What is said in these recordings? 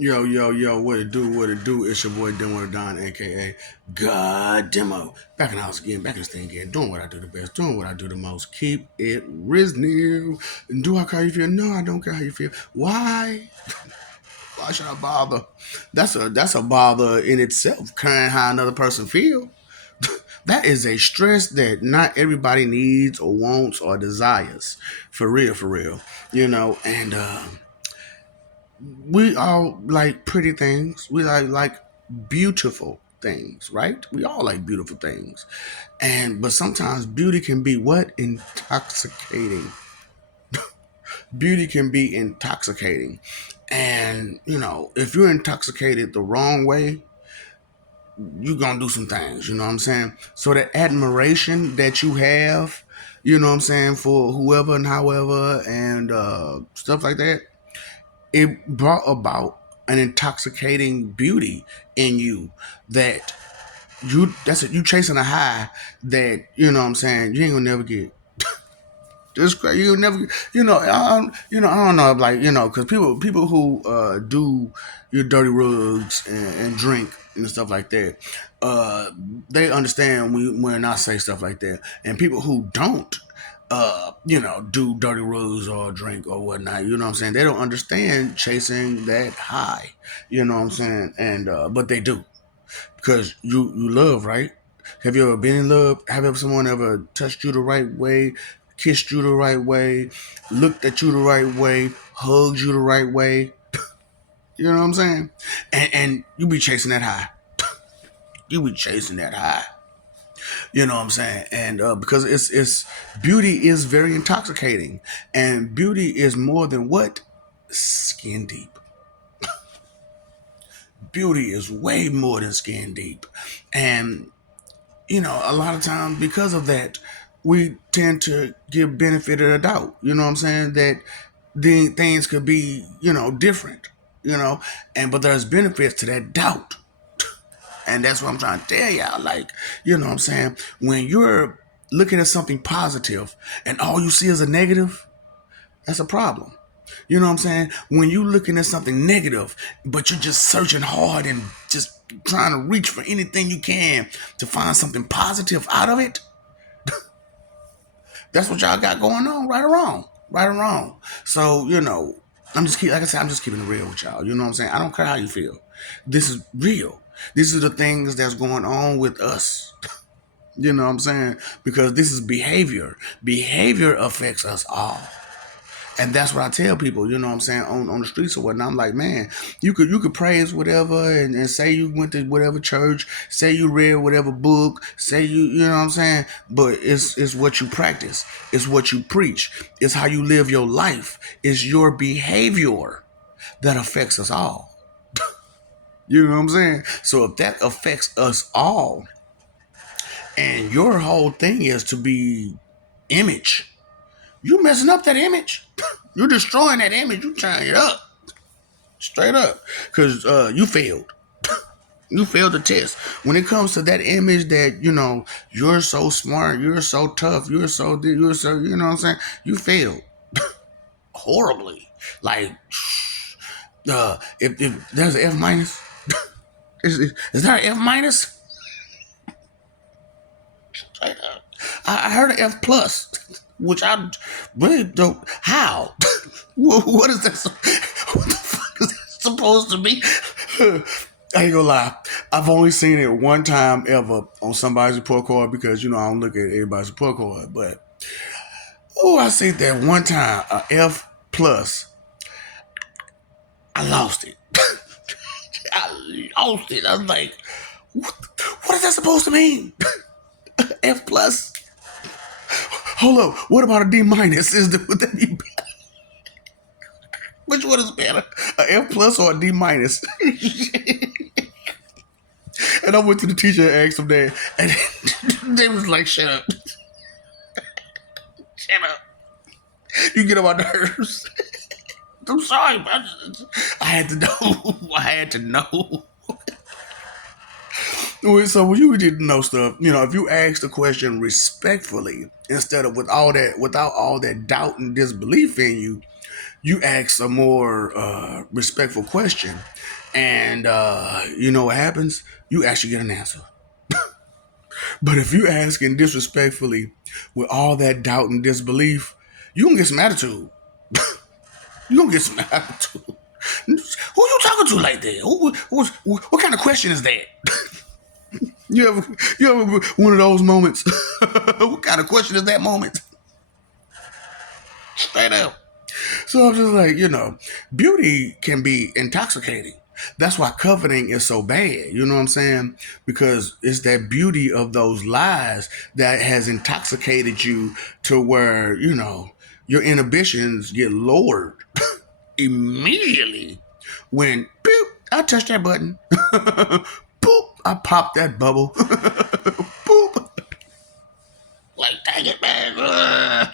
Yo, yo, yo, what it do, what it do? It's your boy Demo Don, aka God Demo. Back in the house again, back in this thing again, doing what I do the best, doing what I do the most. Keep it real. And do I care how you feel? No, I don't care how you feel. Why? Why should I bother? That's a bother in itself, caring how another person feel. That is a stress that not everybody needs or wants or desires. For real, for real. And we all like pretty things. We like beautiful things, right? We all like beautiful things. But sometimes beauty can be what? Intoxicating. Beauty can be intoxicating. And, if you're intoxicated the wrong way, you're gonna do some things, you know what I'm saying? So the admiration that you have, you know what I'm saying, for whoever and however and stuff like that, it brought about an intoxicating beauty in you that you chasing a high that you know what I'm saying you ain't gonna never get. It's crazy. You never, I don't know, like, because people who do your dirty rugs and drink and stuff like that, uh, they understand when I say stuff like that. And people who don't, do dirty rugs or drink or whatnot, you know what I'm saying? They don't understand chasing that high, you know what I'm saying? And but they do because you love, right? Have you ever been in love? Have ever someone ever touched you the right way, kissed you the right way, looked at you the right way, hugged you the right way? You know what I'm saying? And you be chasing that high. You be chasing that high. You know what I'm saying? And because it's beauty is very intoxicating, and beauty is more than what skin deep. Beauty is way more than skin deep, and a lot of times because of that, we tend to give benefit of the doubt. You know what I'm saying? That the things could be, different, but there's benefits to that doubt. And that's what I'm trying to tell y'all. Like, you know what I'm saying? When you're looking at something positive and all you see is a negative, that's a problem. You know what I'm saying? When you looking at something negative, but you're just searching hard and just trying to reach for anything you can to find something positive out of it, that's what y'all got going on, right or wrong. Right or wrong. So, like I said, I'm just keeping it real with y'all. You know what I'm saying? I don't care how you feel. This is real. These are the things that's going on with us. You know what I'm saying? Because this is behavior. Behavior affects us all. And that's what I tell people, you know what I'm saying, on the streets or whatnot. I'm like, man, you could praise whatever and say you went to whatever church, say you read whatever book, say you know what I'm saying, but it's what you practice, it's what you preach, it's how you live your life, it's your behavior that affects us all. You know what I'm saying? So if that affects us all, and your whole thing is to be image, you messing up that image. You're destroying that image. You tying it up. Straight up. Because you failed. You failed the test. When it comes to that image that, you're so smart, you're so tough, you're so, you know what I'm saying? You failed. Horribly. Like, if there's an F minus, is there an F minus? Straight up. I heard an F plus, which I really don't. How? What is that? What the fuck is that supposed to be? I ain't gonna lie. I've only seen it one time ever on somebody's report card because I don't look at everybody's report card. But I see that one time a F plus. I lost it. I lost it. I was like, what is that supposed to mean? F plus. Hold up. What about a D minus? Would that be better? Which one is better? A F plus or a D minus? And I went to the teacher and asked them that, and they was like, "Shut up, shut up! You get on my nerves." I'm sorry, but I had to know. I had to know. So when you didn't know stuff, if you ask the question respectfully instead of without all that doubt and disbelief in you, You ask a more respectful question, and you know what happens? You actually get an answer. But if you asking disrespectfully with all that doubt and disbelief, you gonna get some attitude. You gonna get some attitude. Who you talking to like that? What kind of question is that? You ever one of those moments? What kind of question is that moment? Straight up. So I'm just like, beauty can be intoxicating. That's why coveting is so bad. You know what I'm saying? Because it's that beauty of those lies that has intoxicated you to where, your inhibitions get lowered immediately when boop, I touch that button. Boop, I pop that bubble. Boop. Like, dang it, man.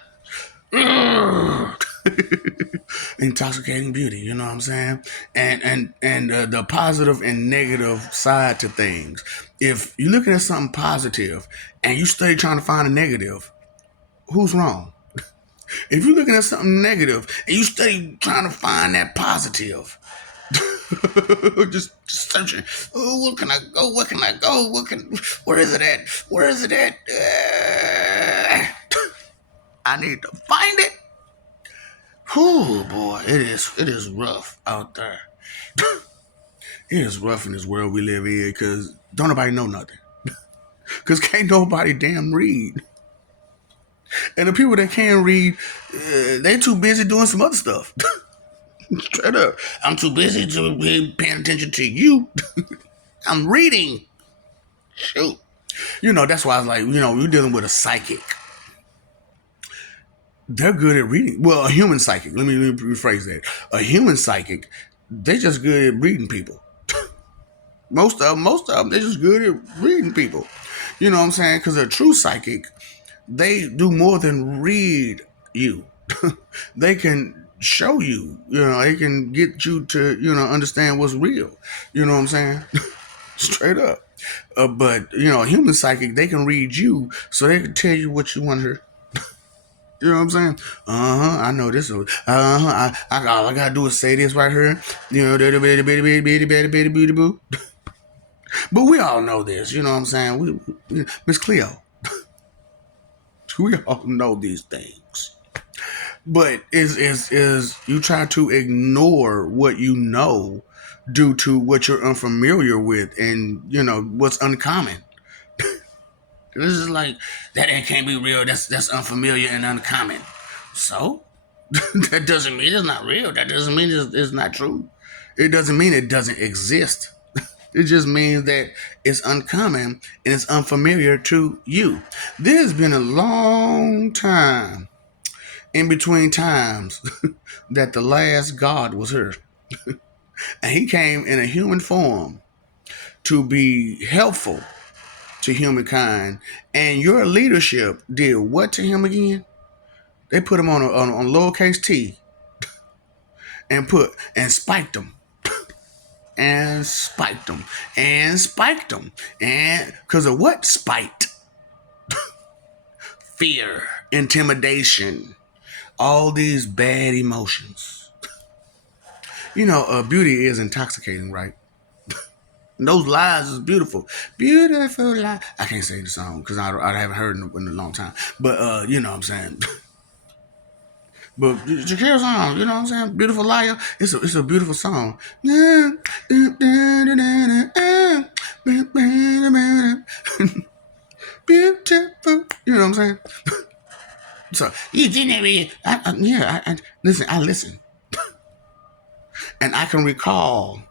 Intoxicating beauty, you know what I'm saying? And the positive and negative side to things. If you're looking at something positive and you study trying to find a negative, who's wrong? If you're looking at something negative and you study trying to find that positive, just searching. Oh, where can I go? Where can I go? Where is it at? Where is it at? I need to find it. Oh boy, it is rough out there. It is rough in this world we live in because don't nobody know nothing. Because can't nobody damn read. And the people that can read, they too busy doing some other stuff. Straight up. I'm too busy to be paying attention to you. I'm reading. Shoot. That's why I was like, you're dealing with a psychic. They're good at reading. Well, a human psychic. Let me rephrase that. A human psychic, they just good at reading people. Most of them, they're just good at reading people. You know what I'm saying? Because a true psychic, they do more than read you. They can show you. They can get you to understand what's real. You know what I'm saying? Straight up. But a human psychic, they can read you, so they can tell you what you want to hear. You know what I'm saying? I know this. All I gotta do is say this right here. Boo. But we all know this. You know what I'm saying? Miss Cleo, we all know these things. But is you try to ignore what you know due to what you're unfamiliar with and what's uncommon. This is like that it can't be real. That's unfamiliar and uncommon. So that doesn't mean it's not real. That doesn't mean it's not true. It doesn't mean it doesn't exist. It just means that it's uncommon and it's unfamiliar to you. There's been a long time in between times that the last God was here. And he came in a human form to be helpful to humankind. And your leadership did what to him again? They put him on lowercase t and spiked him. And spiked them and spiked them. And because of what? Spite, fear, intimidation, all these bad emotions. Beauty is intoxicating, right? And those lies is beautiful. Beautiful lies. I can't say the song because I haven't heard it in a long time. But you know what I'm saying. But Shakira's song, you know what I'm saying? Beautiful Liar. It's a beautiful song. Beautiful. You know what I'm saying? So you didn't really. Listen. I listen, and I can recall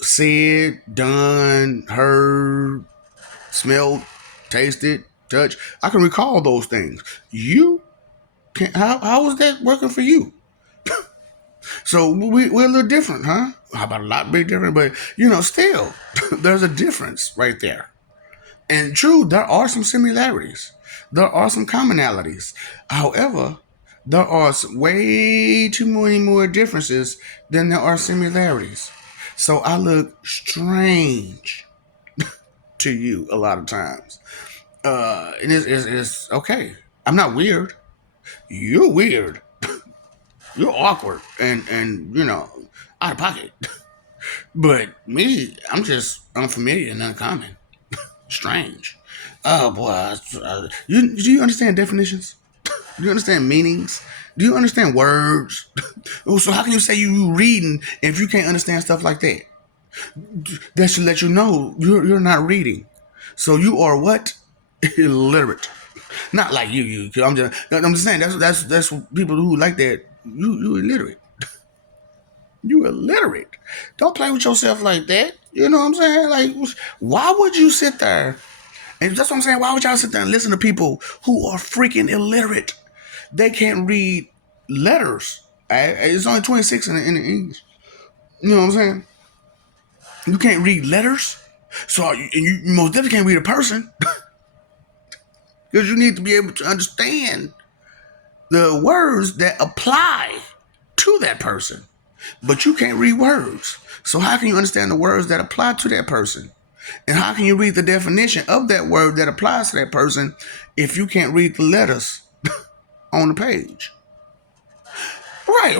said, done, heard, smelled, tasted, touched. I can recall those things. You can. How was that working for you? So we're a little different, huh? How about a lot big different? But still, there's a difference right there. And true, there are some similarities. There are some commonalities. However, there are way too many more differences than there are similarities. So I look strange to you a lot of times. And it's okay. I'm not weird. You're weird. You're awkward and out of pocket. But me, I'm just unfamiliar and uncommon, strange. Oh boy, do you understand definitions? Do you understand meanings? Do you understand words? Oh, so how can you say you reading if you can't understand stuff like that? That should let you know you're not reading. So you are what? Illiterate. Not like you. I'm just saying that's people who like that. You illiterate. You illiterate. Don't play with yourself like that. You know what I'm saying? Like, why would you sit there? And that's what I'm saying. Why would y'all sit there and listen to people who are freaking illiterate? They can't read letters. It's only 26 in English. You know what I'm saying? You can't read letters. So you most definitely can't read a person because you need to be able to understand the words that apply to that person. But you can't read words. So how can you understand the words that apply to that person? And how can you read the definition of that word that applies to that person if you can't read the letters on the page? Right.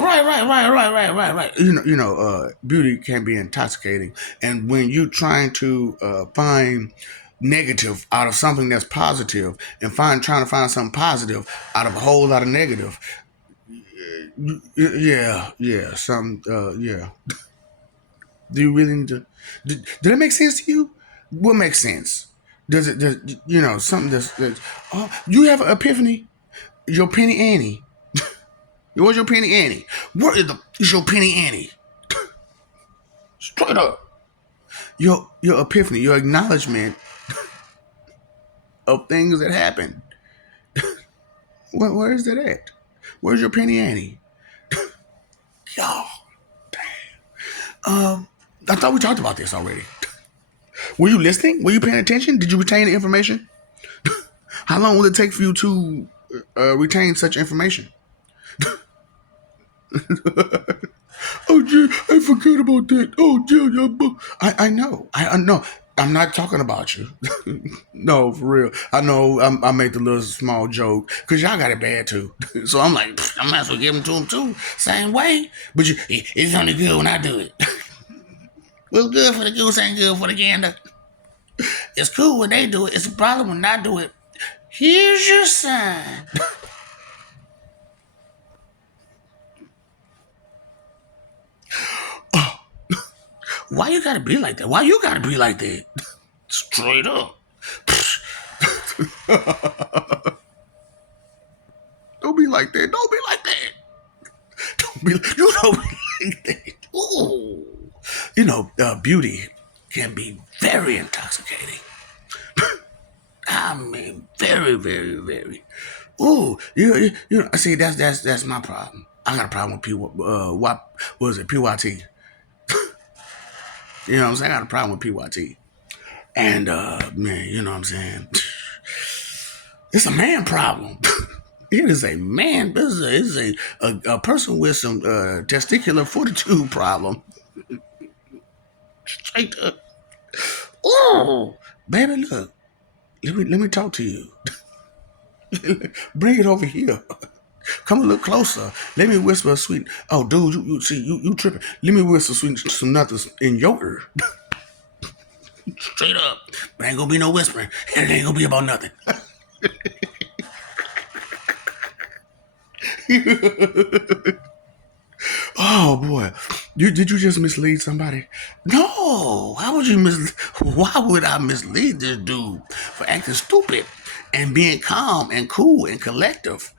Beauty can be intoxicating, and when you're trying to find negative out of something that's positive, and trying to find something positive out of a whole lot of negative, yeah. Do you really need to? Did it make sense to you? What makes sense? Does something that's oh, you have an epiphany? Your penny Annie. Where's your penny Annie? Where is your penny Annie? Straight up. Your epiphany, your acknowledgement of things that happen. Where is that at? Where's your penny Annie? Y'all. I thought we talked about this already. Were you listening? Were you paying attention? Did you retain the information? How long will it take for you to retain such information? Oh, gee, I forgot about that. Oh, gee, I know. I know. I'm not talking about you. No, for real. I know I made the little small joke because y'all got it bad too. So I'm like, I might as well give them to them too. Same way. But it's only good when I do it. What's good for the goose ain't good for the gander. It's cool when they do it. It's a problem when I do it. Here's your sign. Why you gotta be like that? Why you gotta be like that? Straight up. Don't be like that. Don't be like that. You don't be like that. Ooh. Beauty can be very intoxicating. I mean, very, very, very. Ooh, see, that's my problem. I got a problem with what was it, PYT? You know what I'm saying? I got a problem with PYT. And man, you know what I'm saying? It's a man problem. It is a man. This is a person with some testicular fortitude problem. Straight up. Oh, baby, look. Let me talk to you. Bring it over here. Come a little closer. Let me whisper a sweet. Oh, dude, you tripping. Let me whisper some nothings in your ear. Straight up. But ain't gonna be no whispering. And it ain't gonna be about nothing. Oh boy, did you just mislead somebody? No, how would you Why would I mislead this dude for acting stupid and being calm and cool and collective?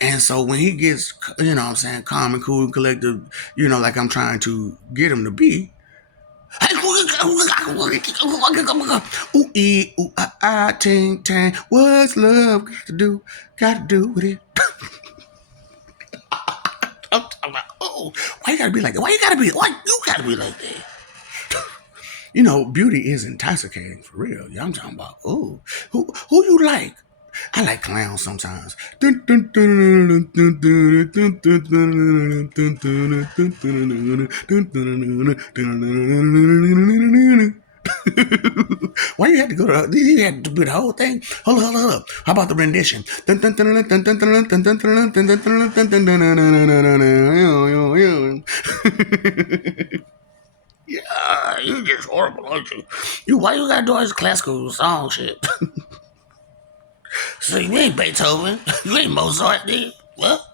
And so when he gets, what I'm saying, calm and cool and collective, like I'm trying to get him to be. Ooh, ooh, ting, tang. What's love got to do? Got to do with it. I'm talking about, oh, why you gotta be like that? Why you gotta be like that? Beauty is intoxicating for real. I'm talking about, oh, who you like? I like clowns sometimes. Why you had to go to? You had to do the whole thing. Hold up. How about the rendition? Yeah, you just horrible, aren't you? Why you gotta do all this classical song shit? So you ain't Beethoven, you ain't Mozart, dude. Well,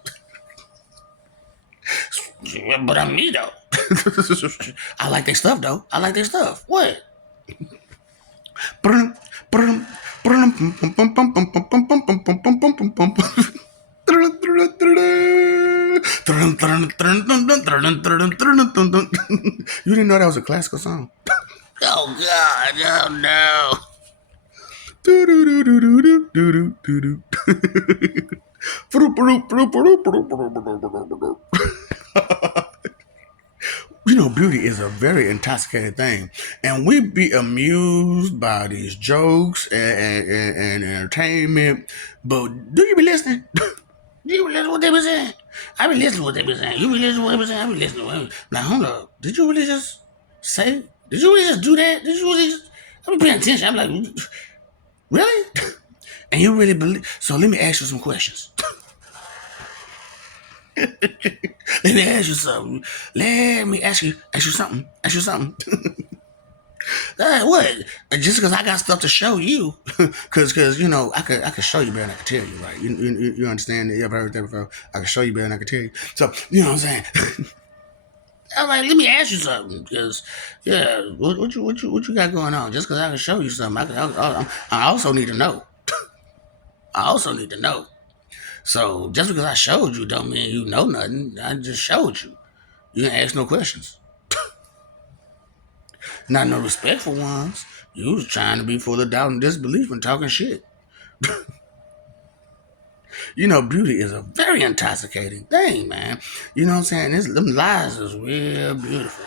but I'm me though. I like their stuff though. I like their stuff. What? You didn't know that was a classical song? Oh God! Oh no! You know, beauty is a very intoxicating thing, and we be amused by these jokes and entertainment. But do you be listening? Do you be listening to what they be saying? I be listening to what they be saying. You be listening to what they be saying. I be listening to what they be saying. Now, hold up. Did you really just say? Did you really just do that? Did you really just? I be paying attention. I'm like, really? And you really believe? So let me ask you some questions. Let me ask you something. Let me ask you something. Ask you something. What? Just because I got stuff to show you, because you know I could show you better than I could tell you, right? You understand that? You ever heard that before? I can show you better than I can tell you. So you know what I'm saying? I'm like, let me ask you something, because yeah, what you got going on? Just because I can show you something, I also need to know. I also need to know. So just because I showed you don't mean you know nothing. I just showed you. You didn't ask no questions. Not no respectful ones. You was trying to be full of doubt and disbelief and talking shit. You know, beauty is a very intoxicating thing, man. You know what I'm saying? Them lies is real beautiful.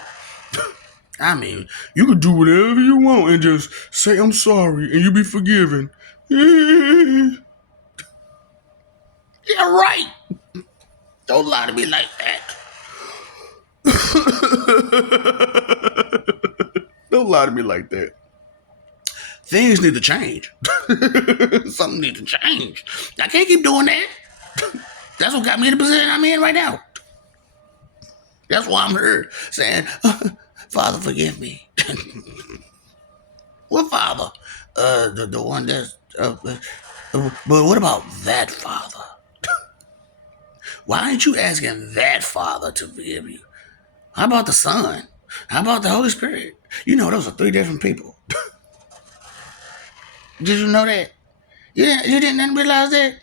I mean, you could do whatever you want and just say I'm sorry and you be forgiven. Yeah, yeah, right. Don't lie to me like that. Don't lie to me like that. Things need to change. Something needs to change. I can't keep doing that. That's what got me in the position I'm in right now. That's why I'm here saying, Father, forgive me. What Father? The one that's. But what about that Father? Why ain't you asking that Father to forgive you? How about the Son? How about the Holy Spirit? You know, those are three different people. Did you know that? You didn't realize that?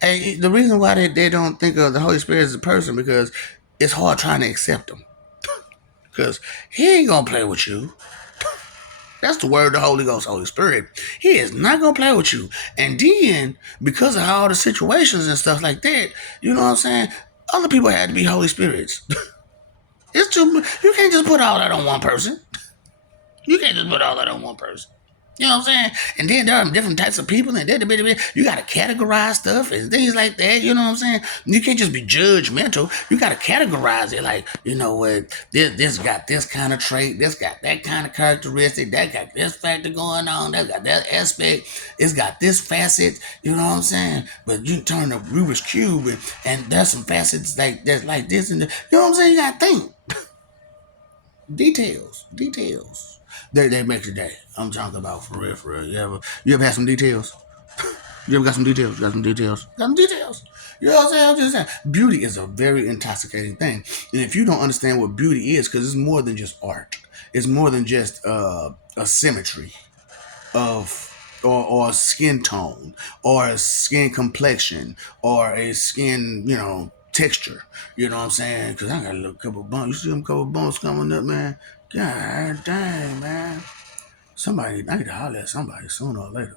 And the reason why they don't think of the Holy Spirit as a person because it's hard trying to accept him. Because he ain't gonna play with you. That's the word of the Holy Ghost, Holy Spirit. He is not gonna play with you. And then, because of all the situations and stuff like that, you know what I'm saying? Other people had to be Holy Spirits. It's too. You can't just put all that on one person. You can't just put all that on one person. You know what I'm saying? And then there are different types of people, and you got to categorize stuff and things like that. You know what I'm saying? You can't just be judgmental. You got to categorize it. Like, you know what? This got this kind of trait. This got that kind of characteristic. That got this factor going on. That got that aspect. It's got this facet. You know what I'm saying? But you turn the Rubik's cube, and there's some facets like that's like this and you know what I'm saying? You got to think. Details. They make the day. I'm talking about for real, for real. You ever had some details? You ever got some details? You got some details? Got some details. You know what I'm saying? I'm just saying. Beauty is a very intoxicating thing. And if you don't understand what beauty is, because it's more than just art. It's more than just a symmetry of or skin tone or a skin complexion or a skin, texture. You know what I'm saying? Because I got a little couple bumps. You see them couple bumps coming up, man? God dang, man. I need to holler at somebody sooner or later.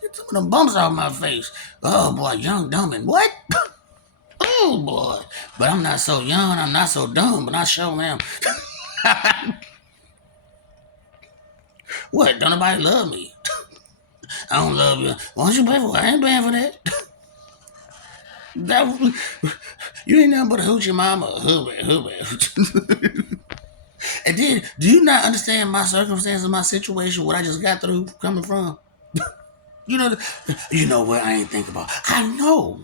Get some of them bumps off my face. Oh boy, young, dumb, and what? Oh boy. But I'm not so young, I'm not so dumb, but I sure am. What? Don't nobody love me? I don't love you. Why don't you pay for it? I ain't paying for that. You ain't nothing but a hoochie mama. Hoochie. And then, do you not understand my circumstances, my situation, what I just got through coming from? You know what I ain't think about. I know.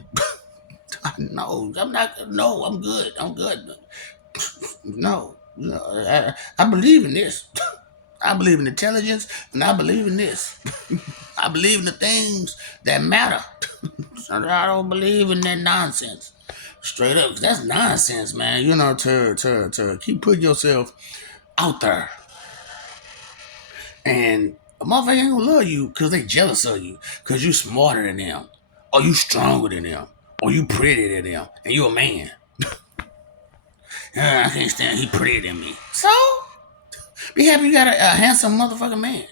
I know. I'm not. No, I'm good. I'm good. No, no. I believe in this. I believe in intelligence, and I believe in this. I believe in the things that matter. So I don't believe in that nonsense. Straight up, 'cause that's nonsense, man. To keep putting yourself out there, and a motherfucker ain't gonna love you because they jealous of you, because you smarter than them, or you stronger than them, or you prettier than them, and you a man. I can't stand he prettier than me. So be happy you got a handsome motherfucking man.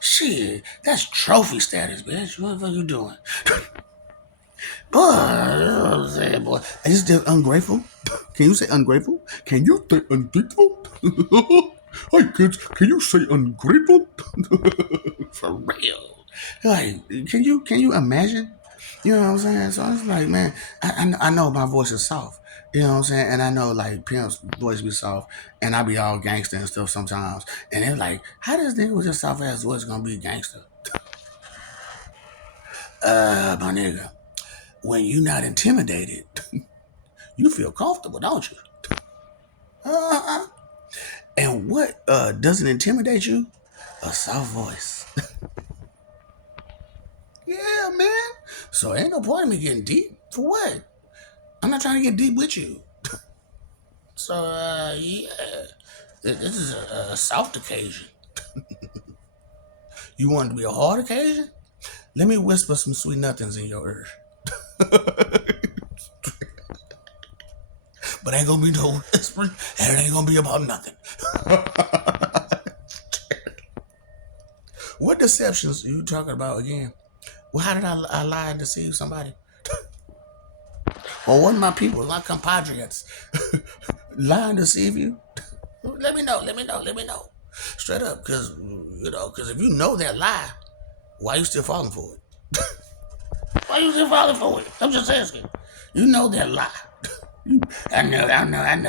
Shit, that's trophy status, bitch. What the fuck you doing? Boy, you know what I'm saying, boy. Are you still ungrateful? Can you say ungrateful? Can you say ungrateful? Hi kids, can you say ungrateful? For real. Like, can you imagine? You know what I'm saying? So I was like, man, I know my voice is soft. You know what I'm saying? And I know like Pimp's voice be soft, and I be all gangster and stuff sometimes. And they're like, how does nigga with this soft ass voice gonna be gangster? My nigga, when you not intimidated, you feel comfortable, don't you? Uh-huh. And what doesn't intimidate you? A soft voice. Yeah, man. So ain't no point in me getting deep. For what? I'm not trying to get deep with you. So, yeah. This is a soft occasion. You want it to be a hard occasion? Let me whisper some sweet nothings in your ear. But ain't gonna be no whispering, and it ain't gonna be about nothing. What deceptions are you talking about again? Well, how did I lie and deceive somebody? Or one of my people, my compatriots, lie and deceive you? Let me know, let me know, let me know. Straight up, because if you know that lie, why you still falling for it? Why you still falling for it? I'm just asking. You know that lie. I know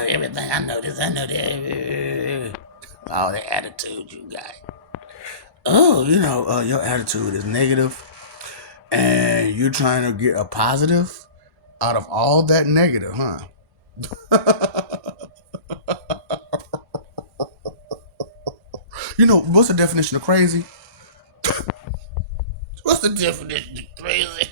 everything. I know this, I know that. All the attitude you got. Oh, your attitude is negative, and you're trying to get a positive out of all that negative, huh? What's the definition of crazy? What's the definition of crazy?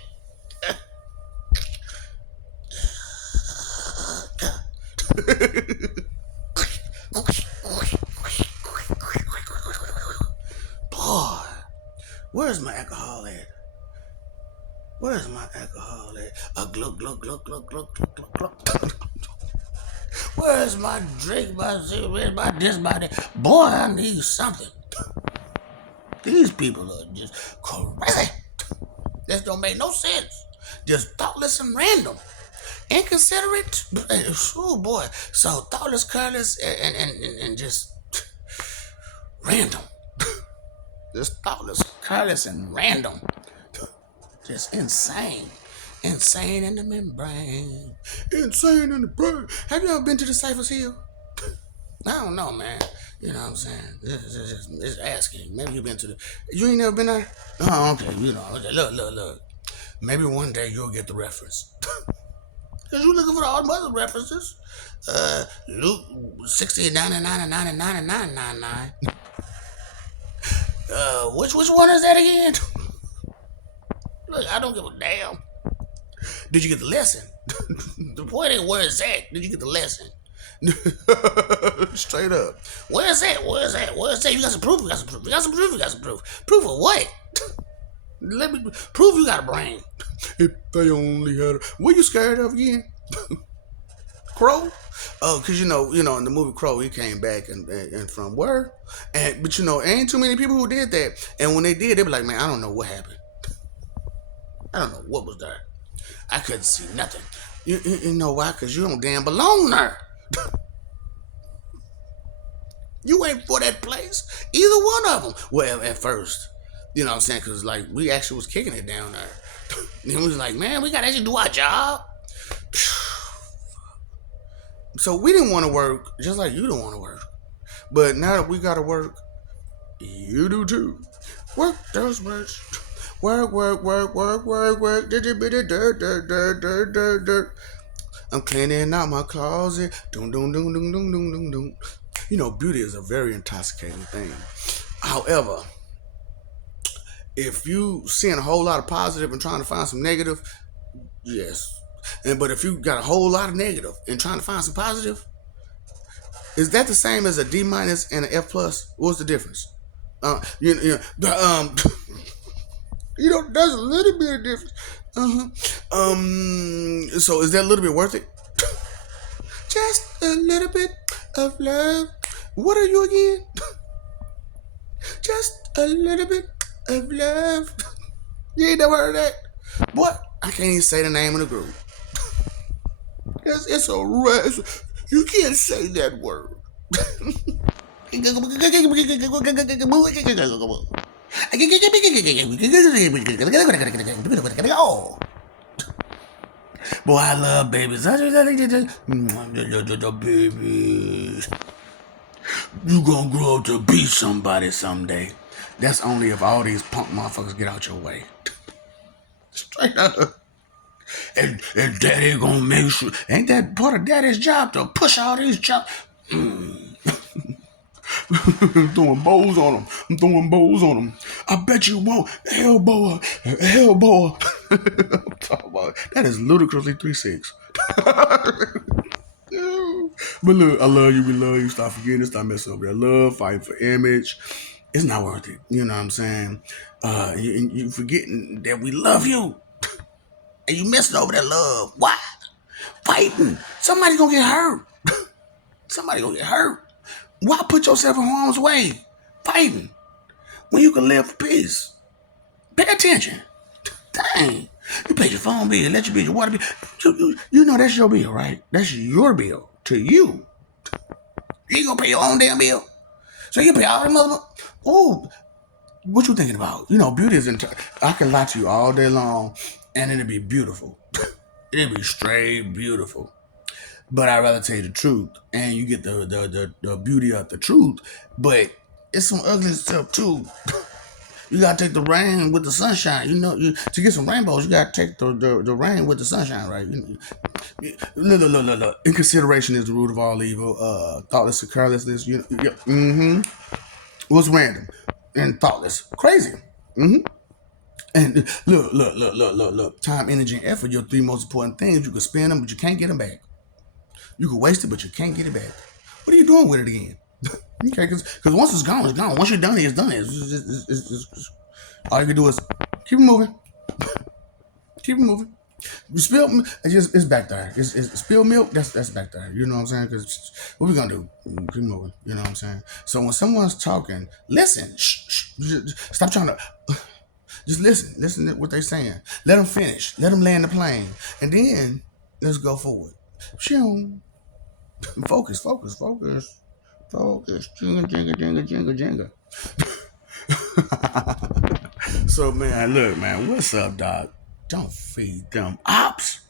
Boy, where's my alcohol at? Where's my alcohol at? A glug glug glug glug glug glug glug glug. Where's my drink, my cigarette, my this, my that? Boy, I need something. These people are just crazy. This don't make no sense. Just thoughtless and random. Inconsiderate. Oh boy. So thoughtless, careless, and just random. Just thoughtless, careless, and random. Just insane. Insane in the membrane. Insane in the brain. Have you ever been to the Cypress Hill? I don't know, man. You know what I'm saying? It's asking. Maybe you've been to the. You ain't never been there? Oh, okay. Look. Maybe one day you'll get the reference. Because you're looking for all the other references. Luke 60:99. Which one is that again? Look, I don't give a damn. Did you get the lesson? The point ain't where it's at. Did you get the lesson? Straight up. Where is that? Where is that? Where is that? You got some proof. You got some proof. You got some proof. You got some proof. Proof of what? Let me prove you got a brain. If they only had a... What you scared of again? Crow? Oh, because in the movie Crow, he came back and from where? But ain't too many people who did that. And when they did, they be like, man, I don't know what happened. I don't know what was there. I couldn't see nothing. You know why? Because you don't damn belong there. You ain't for that place. Either one of them. Well, at first. You know what I'm saying? Because, like, we actually was kicking it down there. And we was like, man, we got to actually do our job. So we didn't want to work just like you don't want to work. But now that we gotta work, you do too. Work does much. Work, work, work, work, work, work. Dirt, dirt, dirt, dirt, dirt, dirt, dirt. I'm cleaning out my closet. Doom, doom, doom, doom, doom, doom, doom, doom. You know, beauty is a very intoxicating thing. However, if you seeing a whole lot of positive and trying to find some negative, yes. But if you got a whole lot of negative and trying to find some positive, is that the same as a D minus and an F plus? What's the difference? There's a little bit of difference. So is that a little bit worth it? Just a little bit of love. What are you again? Just a little bit of love. You ain't never heard of that? What? I can't even say the name of the group. It's a you can't say that word. Boy, I love babies. Babies. You gonna grow up to be somebody someday. That's only if all these punk motherfuckers get out your way. Straight up. And daddy gonna make sure. Ain't that part of daddy's job to push all these jobs? I'm throwing bows on them. I'm throwing bows on them. I bet you won't. Elbow. Elbow. I'm talking about that is ludicrously 3-6. But look, I love you. We love you. Stop forgetting. Stop messing up that love. Fighting for image. It's not worth it. You know what I'm saying? You forgetting that we love you. And you messing over that love. Why? Fighting. Somebody gonna get hurt. Somebody gonna get hurt. Why put yourself in harm's way? Fighting. When you can live for peace. Pay attention. Dang. You pay your phone bill, let your bill, your water bill. You know that's your bill, right? That's your bill to you. You ain't gonna pay your own damn bill. So you pay all the mother. Oh, what you thinking about? You know, beauty is I can lie to you all day long and it'll be beautiful. It'll be straight beautiful. But I'd rather tell you the truth. And you get the beauty of the truth. But it's some ugly stuff too. You gotta take the rain with the sunshine. You know, to get some rainbows, you gotta take the rain with the sunshine, right? Look. Inconsideration is the root of all evil. Thoughtless and carelessness. What's random and thoughtless? Crazy. And look. Time, energy, and effort. Your three most important things. You can spend them, but you can't get them back. You can waste it, but you can't get it back. What are you doing with it again? Okay, because once it's gone, it's gone. Once you're done, it's done. All you can do is keep it moving. Keep it moving. You spill, it's back there. It's spill milk. That's back there. You know what I'm saying? Because what we gonna do? Keep moving. You know what I'm saying? So when someone's talking, listen. Shh. Stop trying to. Just listen. Listen to what they're saying. Let them finish. Let them land the plane, and then let's go forward. Focus. Jinga. So man, look, man, what's up, dog? Don't feed them ops.